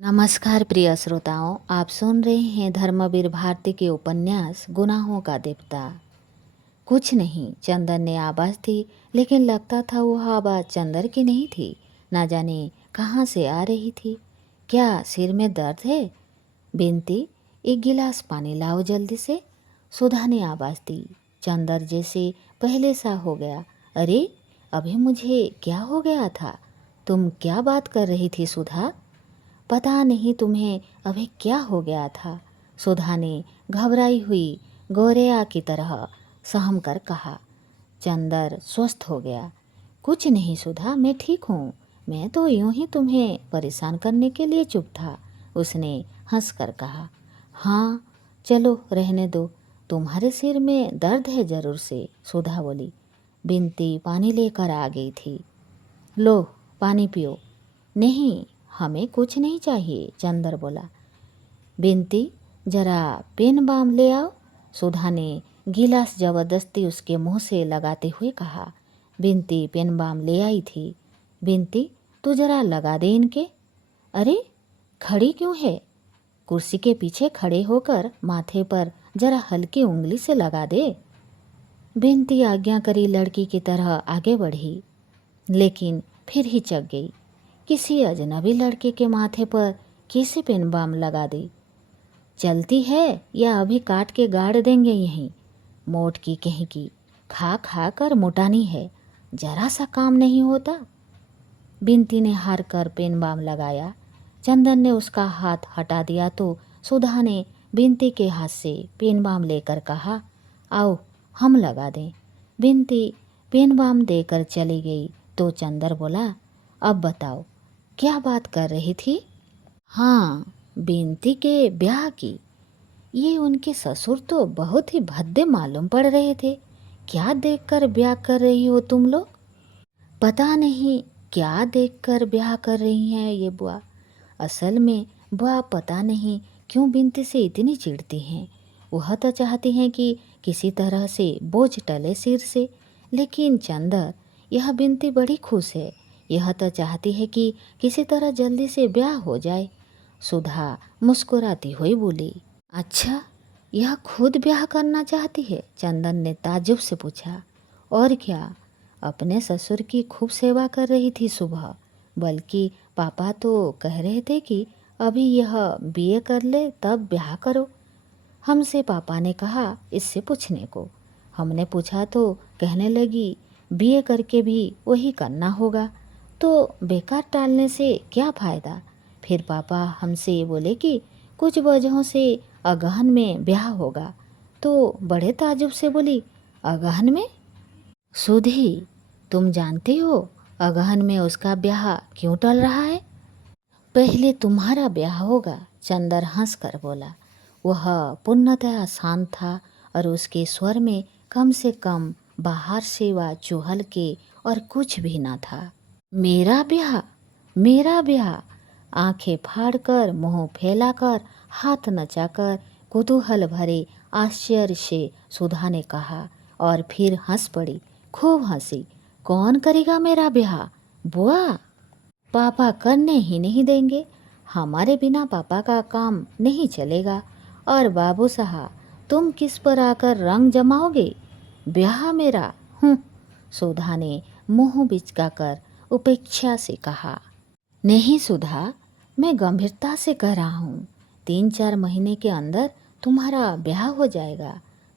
नमस्कार प्रिय श्रोताओं, आप सुन रहे हैं धर्मवीर भारती के उपन्यास गुनाहों का देवता। कुछ नहीं, चंदन ने आवाज़ दी, लेकिन लगता था वह आवाज़ चंदर की नहीं थी। ना जाने कहाँ से आ रही थी। क्या सिर में दर्द है? बिनती, एक गिलास पानी लाओ जल्दी से, सुधा ने आवाज़ दी। चंदर जैसे पहले सा हो गया। अरे, अभी मुझे क्या हो गया था? तुम क्या बात कर रही थी सुधा? पता नहीं तुम्हें अभी क्या हो गया था, सुधा ने घबराई हुई गौरैया की तरह सहम कर कहा। चंदर स्वस्थ हो गया। कुछ नहीं सुधा, मैं ठीक हूँ। मैं तो यूं ही तुम्हें परेशान करने के लिए चुप था, उसने हंसकर कहा। हाँ, चलो रहने दो, तुम्हारे सिर में दर्द है जरूर से, सुधा बोली। बिनती पानी लेकर आ गई थी। लो, पानी पियो। नहीं, हमें कुछ नहीं चाहिए, चंदर बोला। बिनती, जरा पेन बाम ले आओ, सुधा ने गिलास जबरदस्ती उसके मुंह से लगाते हुए कहा। बिनती पेन बाम ले आई थी। बिनती, तू जरा लगा दे इनके। अरे, खड़ी क्यों है? कुर्सी के पीछे खड़े होकर माथे पर जरा हल्की उंगली से लगा दे। बिनती आज्ञाकारी लड़की की तरह आगे बढ़ी, लेकिन फिर हिचक गई। किसी अजनबी लड़के के माथे पर कैसे पेन बाम लगा दी? चलती है या अभी काट के गाड़ देंगे यहीं? मोट की कहीं की, खा खा कर मोटानी है, जरा सा काम नहीं होता। बिनती ने हार कर पेन बाम लगाया। चंदन ने उसका हाथ हटा दिया तो सुधा ने बिनती के हाथ से पेन बाम लेकर कहा, आओ हम लगा दें। बिनती पेन बाम देकर चली गई तो चंदर बोला, अब बताओ क्या बात कर रही थी? हाँ, बिनती के ब्याह की। ये उनके ससुर तो बहुत ही भद्दे मालूम पड़ रहे थे। क्या देखकर ब्याह कर रही हो तुम लोग? पता नहीं क्या देखकर ब्याह कर रही हैं ये बुआ। असल में बुआ पता नहीं क्यों बिनती से इतनी चिढ़ती हैं। वह तो चाहती हैं कि किसी तरह से बोझ टले सिर से, लेकिन चंदर, यह बिनती बड़ी खुश है। यह तो चाहती है कि किसी तरह जल्दी से ब्याह हो जाए। सुधा मुस्कुराती हुई बोली, अच्छा, यह खुद ब्याह करना चाहती है? चंदन ने ताज्जुब से पूछा। और क्या, अपने ससुर की खूब सेवा कर रही थी सुबह। बल्कि पापा तो कह रहे थे कि अभी यह बीए कर ले तब ब्याह करो। हमसे पापा ने कहा इससे पूछने को। हमने पूछा तो कहने लगी बीए करके भी वही करना होगा, तो बेकार टालने से क्या फ़ायदा। फिर पापा हमसे बोले कि कुछ वजहों से अगहन में ब्याह होगा। तो बड़े ताजुब से बोली, अगहन में? सुधी, तुम जानती हो अगहन में उसका ब्याह क्यों टल रहा है? पहले तुम्हारा ब्याह होगा, चंदर हंस कर बोला। वह पूर्णतः शांत था और उसके स्वर में कम से कम बाहर सिवा चुहल के और कुछ भी न था। मेरा ब्याह? मेरा ब्याह? आंखें फाड़कर, मुंह फैलाकर, हाथ नचाकर, कुतूहल भरे आश्चर्य से सुधा ने कहा और फिर हंस पड़ी, खूब हंसी। कौन करेगा मेरा ब्याह? बुआ? पापा करने ही नहीं देंगे। हमारे बिना पापा का काम नहीं चलेगा। और बाबू साहब, तुम किस पर आकर रंग जमाओगे? ब्याह मेरा? सुधा ने मुंह बिचकाकर उपेक्षा से कहा। नहीं सुधा, मैं गंभीरता से कह रहा हूँ। 3-4 महीने के अंदर तुम्हारा ब्याह हो जाएगा,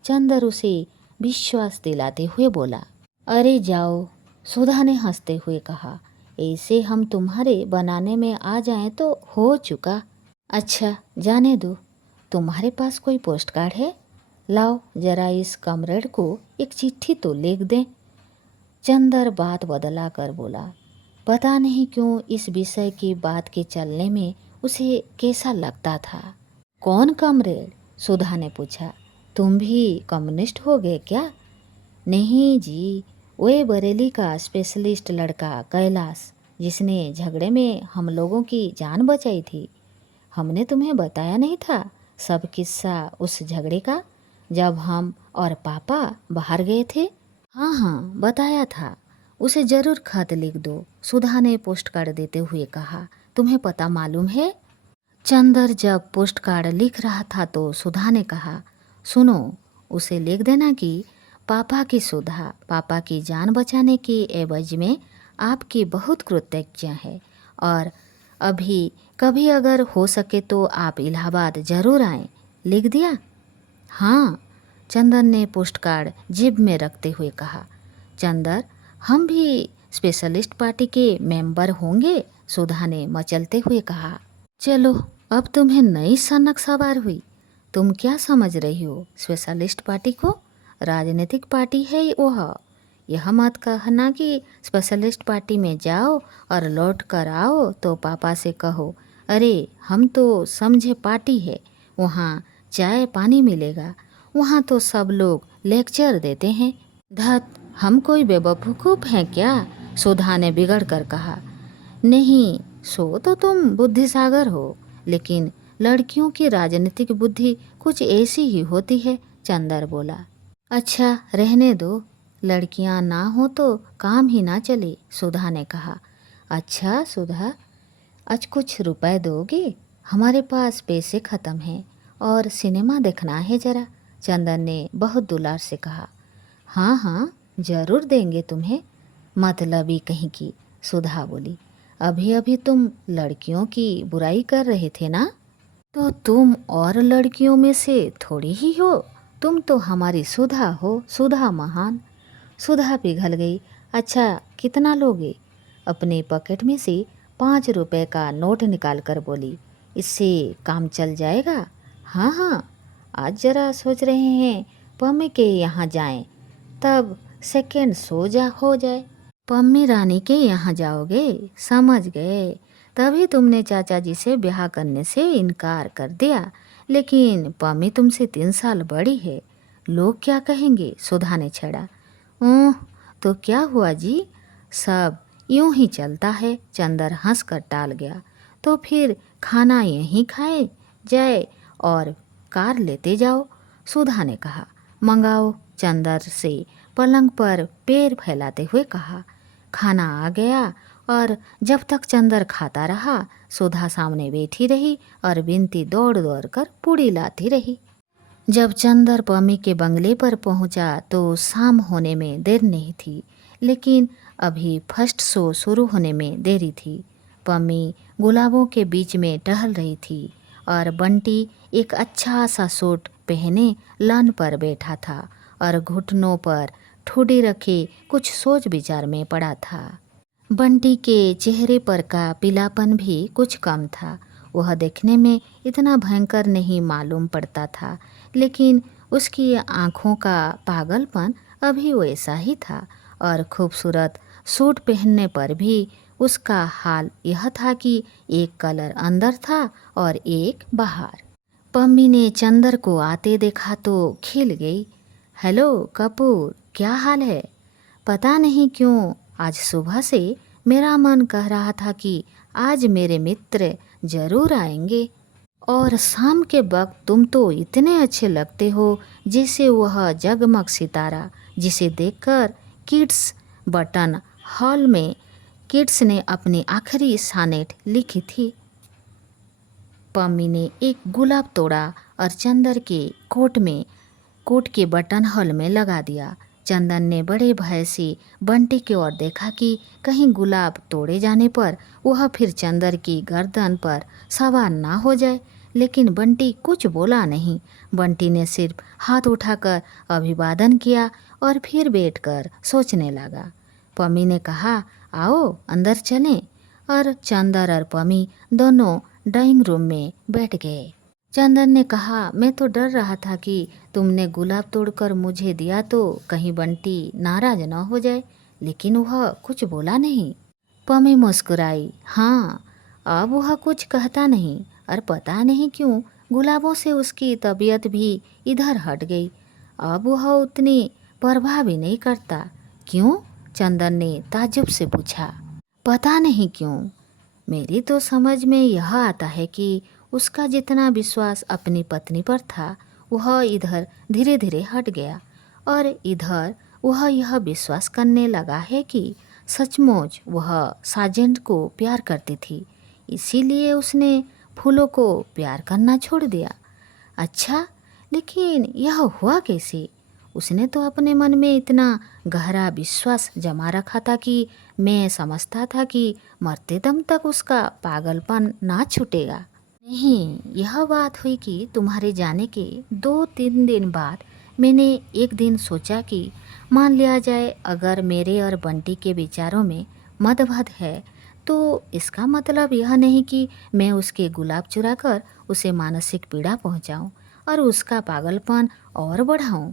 चंदर उसे विश्वास दिलाते हुए बोला। अरे जाओ, सुधा ने हंसते हुए कहा। ऐसे हम तुम्हारे बनाने में आ जाएं तो हो चुका। अच्छा, जाने दो। तुम्हारे पास कोई पोस्ट कार्ड है? लाओ जरा, इस कमरेड को एक चिट्ठी तो लिख दें। चंदर बात बदला कर बोला। पता नहीं क्यों इस विषय की बात के चलने में उसे कैसा लगता था। कौन कमरेड? सुधा ने पूछा। तुम भी कम्युनिस्ट हो गए क्या? नहीं जी, वही बरेली का स्पेशलिस्ट लड़का कैलाश, जिसने झगड़े में हम लोगों की जान बचाई थी। हमने तुम्हें बताया नहीं था सब किस्सा उस झगड़े का, जब हम और पापा बाहर गए थे? हाँ हाँ, बताया था। उसे जरूर खत लिख दो, सुधा ने पोस्ट कार्ड देते हुए कहा। तुम्हें पता मालूम है? चंदर जब पोस्ट कार्ड लिख रहा था तो सुधा ने कहा, सुनो, उसे लिख देना कि पापा की सुधा, पापा की जान बचाने के एवज में आपकी बहुत कृतज्ञ है, और अभी कभी अगर हो सके तो आप इलाहाबाद जरूर आएं। लिख दिया? हाँ, चंदन ने पोस्ट कार्ड जेब में रखते हुए कहा। चंदर, हम भी स्पेशलिस्ट पार्टी के मेंबर होंगे, सुधा ने मचलते हुए कहा। चलो, अब तुम्हें नई सनक सवार हुई। तुम क्या समझ रही हो स्पेशलिस्ट पार्टी को? राजनीतिक पार्टी है वह। यह मत कहना कि स्पेशलिस्ट पार्टी में जाओ और लौट कर आओ तो पापा से कहो, अरे हम तो समझे पार्टी है, वहाँ चाय पानी मिलेगा, वहाँ तो सब लोग लेक्चर देते हैं। धत, हम कोई बेवकूफ़ हैं क्या? सुधा ने बिगड़ कर कहा। नहीं, सो तो तुम बुद्धिसागर हो, लेकिन लड़कियों की राजनीतिक बुद्धि कुछ ऐसी ही होती है, चंदर बोला। अच्छा रहने दो, लड़कियां ना हो तो काम ही ना चले, सुधा ने कहा। अच्छा सुधा, आज कुछ रुपए दोगे? हमारे पास पैसे ख़त्म हैं और सिनेमा देखना है ज़रा, चंदन ने बहुत दुलार से कहा। हाँ हाँ, ज़रूर देंगे तुम्हें, मतलबी कहीं की, सुधा बोली। अभी अभी तुम लड़कियों की बुराई कर रहे थे ना? तो तुम और लड़कियों में से थोड़ी ही हो, तुम तो हमारी सुधा हो, सुधा महान। सुधा पिघल गई। अच्छा, कितना लोगे? अपने पॉकेट में से 5 रुपए का नोट निकाल कर बोली। इससे काम चल जाएगा? हाँ हाँ, आज जरा सोच रहे हैं पम्मी के यहाँ जाएं, तब सेकेंड शो हो जाए। पम्मी रानी के यहाँ जाओगे? समझ गए, तभी तुमने चाचा जी से ब्याह करने से इनकार कर दिया। लेकिन पम्मी तुमसे 3 साल बड़ी है, लोग क्या कहेंगे? सुधा ने छेड़ा। ओह, तो क्या हुआ जी, सब यूं ही चलता है, चंदर हंस कर टाल गया। तो फिर खाना यहीं खाए जाए और कार लेते जाओ, सुधा ने कहा। मंगाओ, चंदर से पलंग पर पैर फैलाते हुए कहा। खाना आ गया और जब तक चंदर खाता रहा, सुधा सामने बैठी रही और बिनती दौड़ दौड़ कर पूड़ी लाती रही। जब चंदर पम्मी के बंगले पर पहुंचा तो शाम होने में देर नहीं थी, लेकिन अभी फर्स्ट शो शुरू होने में देरी थी। पम्मी गुलाबों के बीच में टहल रही थी और बंटी एक अच्छा सा सूट पहने लान पर बैठा था और घुटनों पर ठुडी रखे कुछ सोच विचार में पड़ा था। बंटी के चेहरे पर का पीलापन भी कुछ कम था। वह देखने में इतना भयंकर नहीं मालूम पड़ता था, लेकिन उसकी आँखों का पागलपन अभी वैसा ही था और खूबसूरत सूट पहनने पर भी उसका हाल यह था कि एक कलर अंदर था और एक बाहर। पम्मी ने चंदर को आते देखा तो खिल गई। हेलो कपूर, क्या हाल है? पता नहीं क्यों आज सुबह से मेरा मन कह रहा था कि आज मेरे मित्र जरूर आएंगे, और शाम के वक्त तुम तो इतने अच्छे लगते हो जैसे वह जगमग सितारा जिसे देखकर किड्स बटन हॉल में किड्स ने अपनी आखिरी सानेट लिखी थी। पम्मी ने एक गुलाब तोड़ा और चंदर के कोट के बटन हॉल में लगा दिया। चंदन ने बड़े भय से बंटी की ओर देखा कि कहीं गुलाब तोड़े जाने पर वह फिर चंदर की गर्दन पर सवार ना हो जाए, लेकिन बंटी कुछ बोला नहीं। बंटी ने सिर्फ हाथ उठाकर अभिवादन किया और फिर बैठकर सोचने लगा। पम्मी ने कहा, आओ अंदर चलें, और चंदर और पम्मी दोनों ड्राइंग रूम में बैठ गए। चंदन ने कहा, मैं तो डर रहा था कि तुमने गुलाब तोड़कर मुझे दिया तो कहीं बंटी नाराज न हो जाए, लेकिन वह कुछ बोला नहीं। पम्मी मुस्कुराई। हाँ, अब वह कुछ कहता नहीं, और पता नहीं क्यों गुलाबों से उसकी तबीयत भी इधर हट गई। अब वह उतनी परवाह भी नहीं करता। क्यों? चंदन ने ताज्जुब से पूछा। पता नहीं क्यों, मेरी तो समझ में यह आता है कि उसका जितना विश्वास अपनी पत्नी पर था वह इधर धीरे धीरे हट गया, और इधर वह यह विश्वास करने लगा है कि सचमुच वह साजेंट को प्यार करती थी। इसीलिए उसने फूलों को प्यार करना छोड़ दिया। अच्छा, लेकिन यह हुआ कैसे? उसने तो अपने मन में इतना गहरा विश्वास जमा रखा था कि मैं समझता था कि मरते दम तक उसका पागलपन ना छूटेगा। नहीं, यह बात हुई कि तुम्हारे जाने के 2-3 दिन बाद मैंने एक दिन सोचा कि मान लिया जाए अगर मेरे और बंटी के विचारों में मतभेद है, तो इसका मतलब यह नहीं कि मैं उसके गुलाब चुरा कर उसे मानसिक पीड़ा पहुंचाऊं और उसका पागलपन और बढ़ाऊं।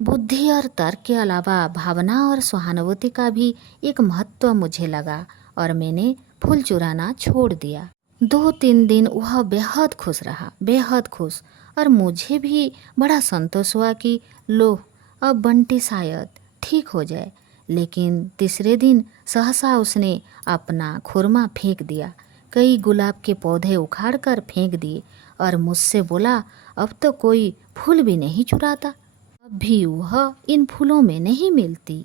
बुद्धि और तर्क के अलावा भावना और सहानुभूति का भी एक महत्व मुझे लगा और मैंने फूल चुराना छोड़ दिया। 2-3 दिन वह बेहद खुश रहा, बेहद खुश। और मुझे भी बड़ा संतोष हुआ कि लो, अब बंटी शायद ठीक हो जाए। लेकिन तीसरे दिन सहसा उसने अपना खुरमा फेंक दिया, कई गुलाब के पौधे उखाड़ कर फेंक दिए और मुझसे बोला, अब तो कोई फूल भी नहीं चुराता। अब भी वह इन फूलों में नहीं मिलती।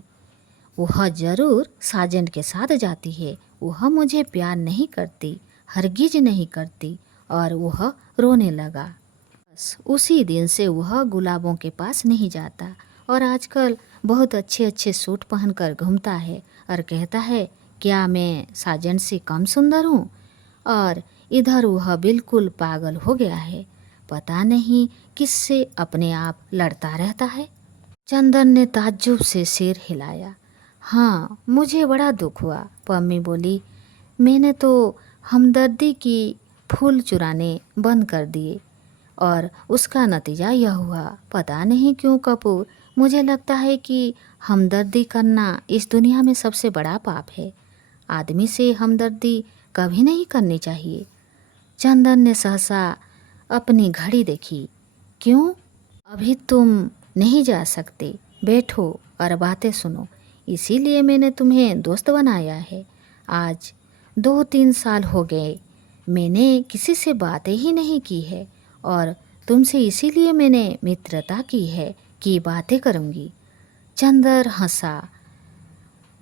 वह जरूर साजन के साथ जाती है। वह मुझे प्यार नहीं करती, हरगिज नहीं करती। और वह रोने लगा। बस उसी दिन से वह गुलाबों के पास नहीं जाता और आजकल बहुत अच्छे अच्छे सूट पहनकर घूमता है और कहता है, क्या मैं साजन से कम सुंदर हूँ? और इधर वह बिल्कुल पागल हो गया है, पता नहीं किससे अपने आप लड़ता रहता है। चंदन ने ताज्जुब से सिर हिलाया। हाँ, मुझे बड़ा दुख हुआ, पम्मी बोली। मैंने तो हमदर्दी की फूल चुराने बंद कर दिए और उसका नतीजा यह हुआ। पता नहीं क्यों कपूर, मुझे लगता है कि हमदर्दी करना इस दुनिया में सबसे बड़ा पाप है। आदमी से हमदर्दी कभी नहीं करनी चाहिए। चंदन ने सहसा अपनी घड़ी देखी। क्यों? अभी तुम नहीं जा सकते, बैठो और बातें सुनो। इसीलिए मैंने तुम्हें दोस्त बनाया है। आज 2-3 साल हो गए मैंने किसी से बातें ही नहीं की है और तुमसे इसीलिए मैंने मित्रता की है कि बातें करूँगी। चंदर हंसा।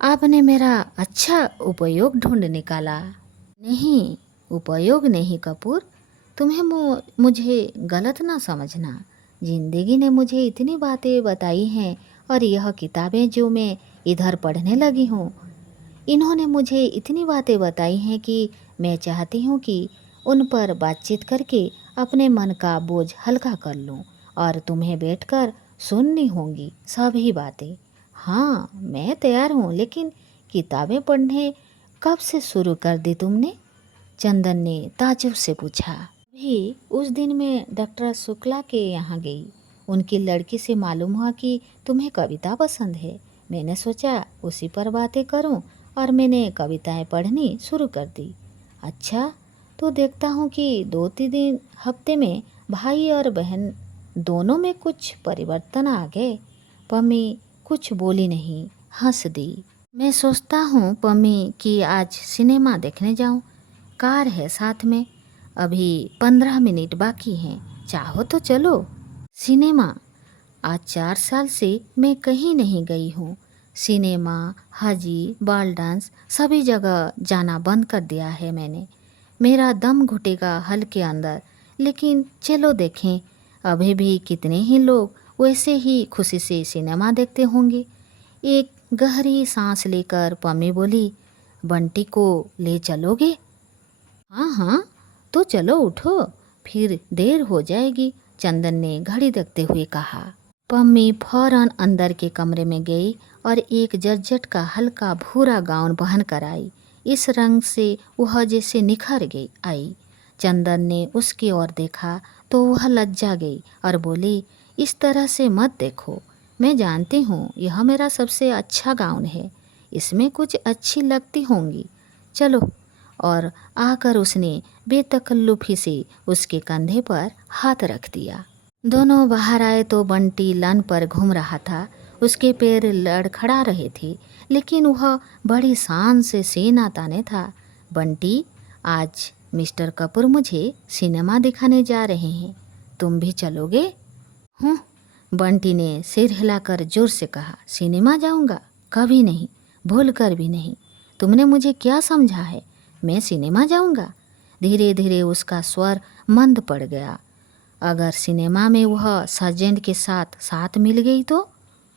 आपने मेरा अच्छा उपयोग ढूंढ निकाला। नहीं, उपयोग नहीं कपूर, तुम्हें मुझे गलत ना समझना। जिंदगी ने मुझे इतनी बातें बताई हैं और यह किताबें जो मैं इधर पढ़ने लगी हूँ, इन्होंने मुझे इतनी बातें बताई हैं कि मैं चाहती हूँ कि उन पर बातचीत करके अपने मन का बोझ हल्का कर लूँ और तुम्हें बैठकर सुननी होंगी सभी बातें। हाँ, मैं तैयार हूँ, लेकिन किताबें पढ़ने कब से शुरू कर दी तुमने? चंदन ने ताज्जुब से पूछा। भी उस दिन मैं डॉक्टर शुक्ला के यहाँ गई। उनकी लड़की से मालूम हुआ कि तुम्हें कविता पसंद है। मैंने सोचा उसी पर बातें करूं और मैंने कविताएं पढ़नी शुरू कर दी। अच्छा, तो देखता हूँ कि 2-3 हफ्ते में भाई और बहन दोनों में कुछ परिवर्तन आ गए। पम्मी कुछ बोली नहीं, हंस दी। मैं सोचता हूँ पम्मी कि आज सिनेमा देखने जाऊँ। कार है साथ में, अभी 15 मिनट बाकी हैं, चाहो तो चलो। सिनेमा? आज 4 साल से मैं कहीं नहीं गई हूँ। सिनेमा, हाजी, बाल डांस सभी जगह जाना बंद कर दिया है मैंने। मेरा दम घुटेगा हल के अंदर, लेकिन चलो देखें। अभी भी कितने ही लोग वैसे ही खुशी से सिनेमा देखते होंगे। एक गहरी सांस लेकर पम्मी बोली, बंटी को ले चलोगे? हाँ हाँ, तो चलो उठो, फिर देर हो जाएगी, चंदन ने घड़ी देखते हुए कहा। पम्मी फौरन अंदर के कमरे में गई और एक जर्जट का हल्का भूरा गाउन पहन कर आई। इस रंग से वह जैसे निखर गई आई। चंदन ने उसकी ओर देखा तो वह लज्जा गई और बोली, इस तरह से मत देखो, मैं जानती हूँ यह मेरा सबसे अच्छा गाउन है, इसमें कुछ अच्छी लगती होंगी, चलो। और आकर उसने बेतकल्लुफी से उसके कंधे पर हाथ रख दिया। दोनों बाहर आए तो बंटी लन पर घूम रहा था। उसके पैर लड़खड़ा रहे थे, लेकिन वह बड़ी शान से सीना ताने था। बंटी, आज मिस्टर कपूर मुझे सिनेमा दिखाने जा रहे हैं, तुम भी चलोगे? हूँ, बंटी ने सिर हिलाकर जोर से कहा। सिनेमा जाऊंगा? कभी नहीं, भूल कर भी नहीं। तुमने मुझे क्या समझा है? मैं सिनेमा जाऊंगा? धीरे धीरे उसका स्वर मंद पड़ गया। अगर सिनेमा में वह सार्जेंट के साथ साथ मिल गई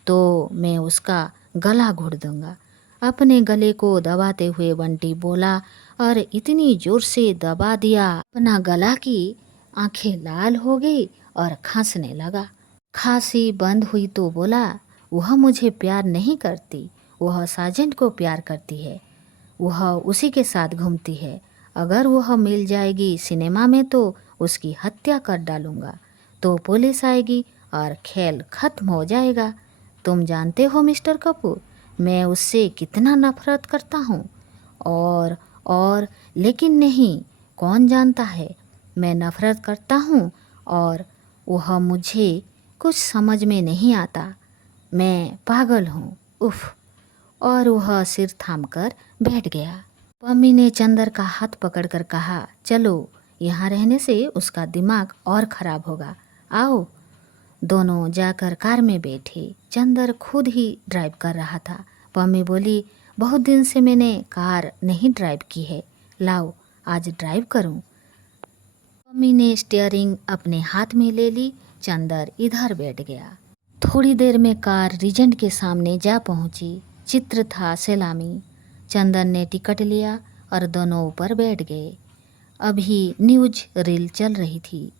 तो मैं उसका गला घोट दूंगा। अपने गले को दबाते हुए बंटी बोला और इतनी जोर से दबा दिया अपना गला कि आंखें लाल हो गई और खांसने लगा। खांसी बंद हुई तो बोला, वह मुझे प्यार नहीं करती, वह सार्जेंट को प्यार करती है, वह उसी के साथ घूमती है। अगर वह मिल जाएगी सिनेमा में तो उसकी हत्या कर डालूंगा, तो पुलिस आएगी और खेल खत्म हो जाएगा। तुम जानते हो मिस्टर कपूर, मैं उससे कितना नफरत करता हूँ। और लेकिन नहीं, कौन जानता है, मैं नफरत करता हूँ और वह मुझे कुछ समझ में नहीं आता। मैं पागल हूँ, उफ। और वह सिर थामकर बैठ गया। पम्मी ने चंदर का हाथ पकड़कर कहा, चलो, यहाँ रहने से उसका दिमाग और खराब होगा, आओ। दोनों जाकर कार में बैठे। चंदर खुद ही ड्राइव कर रहा था। पम्मी बोली, बहुत दिन से मैंने कार नहीं ड्राइव की है, लाओ आज ड्राइव करूं। पम्मी ने स्टीयरिंग अपने हाथ में ले ली। चंदर इधर बैठ गया। थोड़ी देर में कार रीजेंट के सामने जा पहुंची। चित्र था सलामी। चंदन ने टिकट लिया और दोनों ऊपर बैठ गए। अभी न्यूज रील चल रही थी।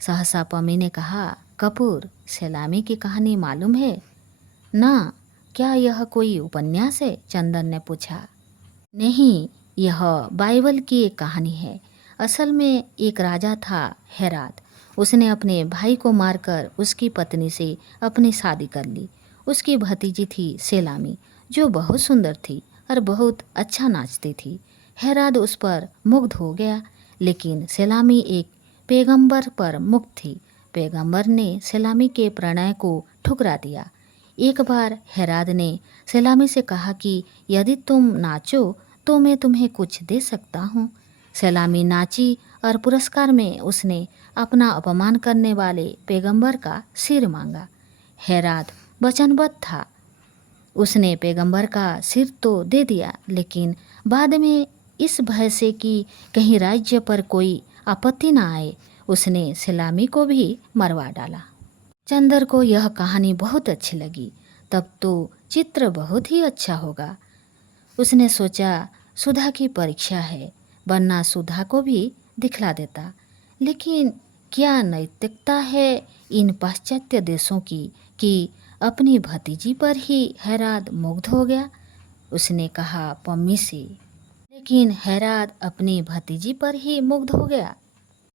सहसा पम्मी ने कहा, कपूर, सलामी की कहानी मालूम है ना? क्या यह कोई उपन्यास है? चंदन ने पूछा। नहीं, यह बाइबल की एक कहानी है। असल में एक राजा था हेरात। उसने अपने भाई को मारकर उसकी पत्नी से अपनी शादी कर ली। उसकी भतीजी थी सेलामी, जो बहुत सुंदर थी और बहुत अच्छा नाचती थी। हेराद उस पर मुग्ध हो गया, लेकिन सेलामी एक पैगंबर पर मुग्ध थी। पैगंबर ने सेलामी के प्रणय को ठुकरा दिया। एक बार हेराद ने सेलामी से कहा कि यदि तुम नाचो तो मैं तुम्हें कुछ दे सकता हूँ। सेलामी नाची और पुरस्कार में उसने अपना अपमान करने वाले पैगंबर का सिर मांगा। हेराद वचनबद्ध था। उसने पैगंबर का सिर तो दे दिया, लेकिन बाद में इस भय से कि कहीं राज्य पर कोई आपत्ति न आए, उसने सेलामी को भी मरवा डाला। चंदर को यह कहानी बहुत अच्छी लगी। तब तो चित्र बहुत ही अच्छा होगा। उसने सोचा, सुधा की परीक्षा है, वरना सुधा को भी दिखला देता। लेकिन क्या नैतिकता है इन पाश्चात्य देशों की कि अपनी भतीजी पर ही हेराद मुग्ध हो गया? उसने कहा पम्मी से। लेकिन हेराद अपनी भतीजी पर ही मुग्ध हो गया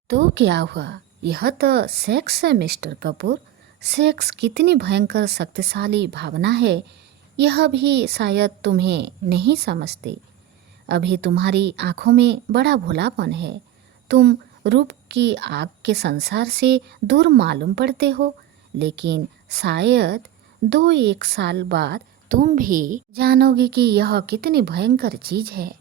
तो क्या हुआ? यह तो सेक्स है मिस्टर कपूर। सेक्स कितनी भयंकर शक्तिशाली भावना है, यह भी शायद तुम्हें नहीं समझते। अभी तुम्हारी आंखों में बड़ा भोलापन है। तुम रूप की आग के संसार से दूर मालूम पड़ते हो, लेकिन शायद 2-1 साल बाद तुम भी जानोगे कि यह कितनी भयंकर चीज है।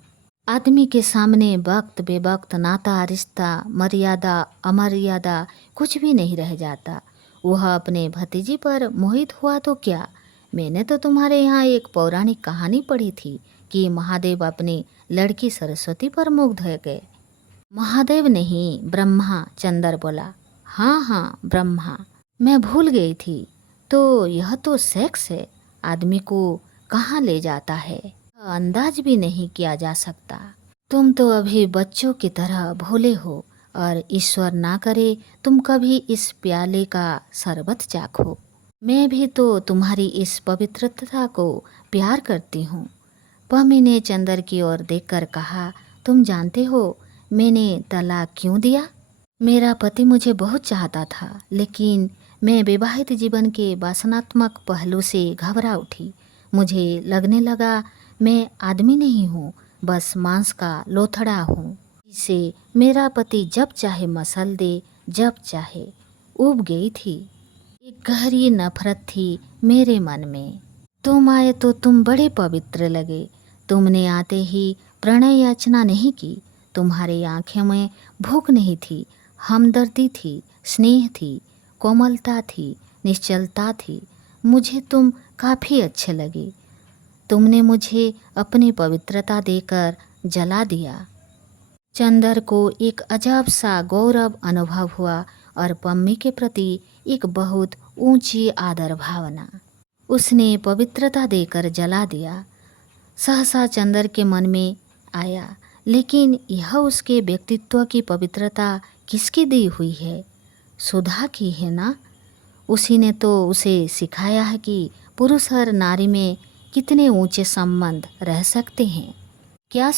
आदमी के सामने वक्त बेवक्त नाता, रिश्ता, मर्यादा, अमर्यादा कुछ भी नहीं रह जाता। वह अपने भतीजी पर मोहित हुआ तो क्या? मैंने तो तुम्हारे यहाँ एक पौराणिक कहानी पढ़ी थी कि महादेव अपनी लड़की सरस्वती पर मुग्ध हो गए। महादेव नहीं, ब्रह्मा, चंदर बोला। हाँ हाँ, ब्रह्मा, मैं भूल गई थी। तो यह तो सेक्स है, आदमी को कहाँ ले जाता है, अंदाज भी नहीं किया जा सकता। तुम तो अभी बच्चों की तरह भोले हो और ईश्वर ना करे तुम कभी इस प्याले का शरबत चाखो। मैं भी तो तुम्हारी इस पवित्रता को प्यार करती हूँ। पम्मी ने चंदर की ओर देखकर कहा, तुम जानते हो मैंने तलाक क्यों दिया? मेरा पति मुझे बहुत चाहता था, लेकिन मैं विवाहित जीवन के वासनात्मक पहलू से घबरा उठी। मुझे लगने लगा मैं आदमी नहीं हूँ, बस मांस का लोथड़ा हूँ, जिसे मेरा पति जब चाहे मसल दे, जब चाहे। उब गई थी। एक गहरी नफरत थी मेरे मन में। तुम आए तो तुम बड़े पवित्र लगे। तुमने आते ही प्रणय याचना नहीं की। तुम्हारी आंखों में भूख नहीं थी, हमदर्दी थी, स्नेह थी, कोमलता थी, निश्चलता थी। मुझे तुम काफ़ी अच्छे लगे। तुमने मुझे अपनी पवित्रता देकर जला दिया। चंदर को एक अजब सा गौरव अनुभव हुआ और पम्मी के प्रति एक बहुत ऊंची आदर भावना उसने पवित्रता देकर जला दिया। सहसा चंदर के मन में आया, लेकिन यह उसके व्यक्तित्व की पवित्रता किसकी दी हुई है? सुधा की है ना? उसी ने तो उसे सिखाया है कि पुरुष और नारी में कितने ऊंचे संबंध रह सकते हैं। क्या